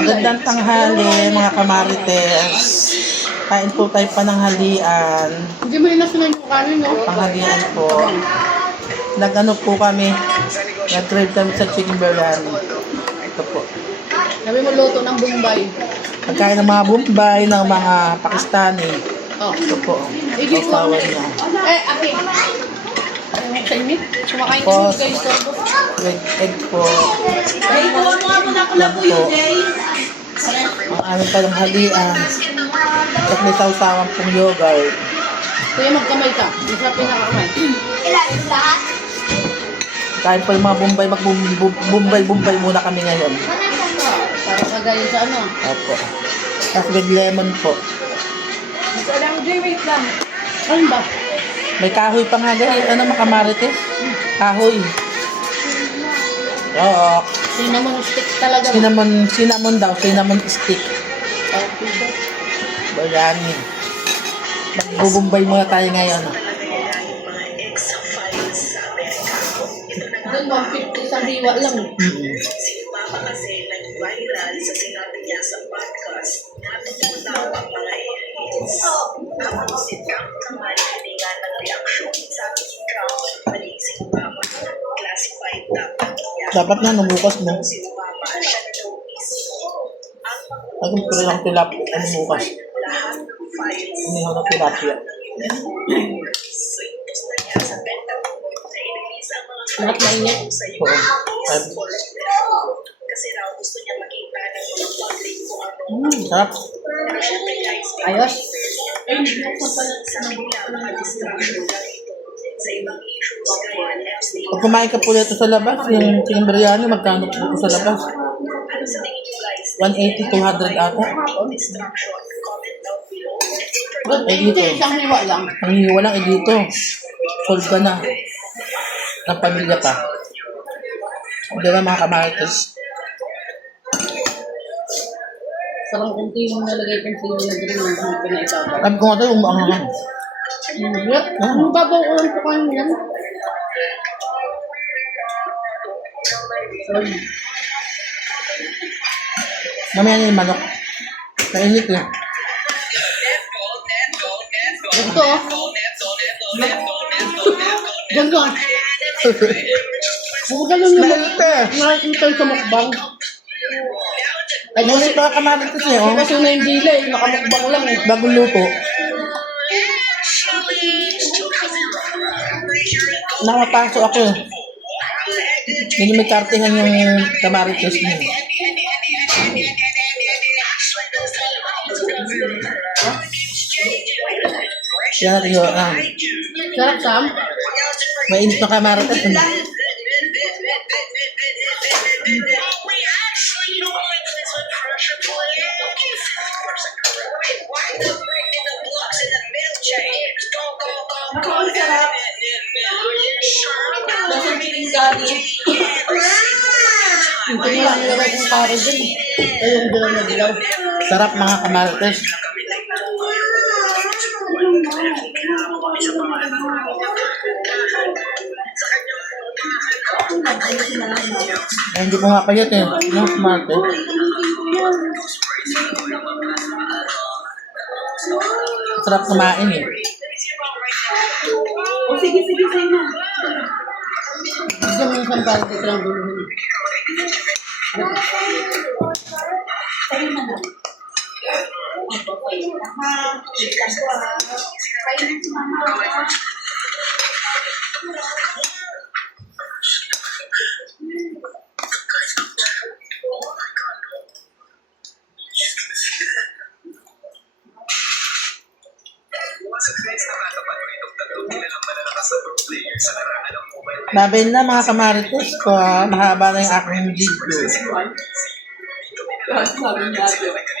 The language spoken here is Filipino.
Magandang tanghali, mga kamarites. Kain po tayo pa ng halian. Hindi mo inasunan yung kanin, no? Panghalian po. Nag-ano po kami. Nag-trade kami sa chicken biryani. Ito po. Sabi mo luto ng Bombay. Pagkain ng mga Bombay, ng mga Pakistani. Oh. Ito po. Igit mo. Kasawan niya. Aki. Sa init. Kumakain Po. ka guys. With egg po. Ay, kuha mo nga muna ko na po Yan po. yun, Jay. Ang aming palang halian. At may sausawan pong yogurt. Kuya, magkamay ka. Masarap yung nakakamay. Ilalim lahat? Kain po yung mga Bombay. Mag-Bombay muna kami ngayon. Para kagaya sa ano. Opo. Tapos with lemon po. Alam mo, Jay, wait lang. Ano ba? May kahoy pa nga guys. Ano mga kamarites? Kahoy. Oo. Cinnamon stick talaga. Cinnamon daw. Cinnamon stick. Biryani. Magbubumbay muna tayo ngayon. Doon, 150 isang hiwa lang. Si Papa kasi nag-viral sa sinabi niya sa podcast na tumutaw ang mga aliens. Tapos si Trump naman hindi nga nag-reaction. Sabi ni Trump, mali si Papa. Classified dapat niya. Dapat na nabukas mo. Si Papa, siya na daw mismo. Ang Ang puro lang tilapia. Ano bukas? lahat ng files Inihaw na tilapia. so itos na niya sa Pentagon na i-release ang mga Lahat mainit. sa Oo. kasi raw gusto niya makita ng mga public kung ano. Sarap. Pero syempre guys, Ayos. sa nagula mga distraction na ito sa ibang issues kaya Epstein. Pag kumain ka po dito sa labas, yung chicken biryani, magkano po ito sa labas? Ano sa tingin niyo guys? 180, 200 ata. Distraction, comment down below. Ba't Eh, hindi dito. isang hiwa lang? Ang hiwa lang eh dito. Solve ka na. Ng pamilya pa. Di ba mga kamarites? Sarang kunti yung nalagay kong sila na din ng pinaibabaw. Sabi ko nga tayo, umaangahan. Ano babaw ko lang po kayo yan? Mamaya na yung manok. Kainit eh. Ito oh. Ganda. Huwag ganun yung Kainit eh. nakikita yung sa mukbang. Ay, ngunit mga kamarites eh. Oh. Kasi na yung dila eh, nakamukbang lang eh. Bagong luto. Nakapasok ako eh. Hindi may kartingan yung kamarites niya. Yan natin yung Sarap Sam. mainit na kamarites. Hindi mo lang nilagay kong pare dun. Ay, yung dilaw na dilaw. Sarap mga kamarites. Ay, hindi ko nga payat eh. No, kamarites. Sarap kumain eh. O sige, sa'yo na. Bigyan mo yung isang pare dito lang guluhin. Babay na mga kamarites ko. Mahaba na yung aking video. Sabi natin.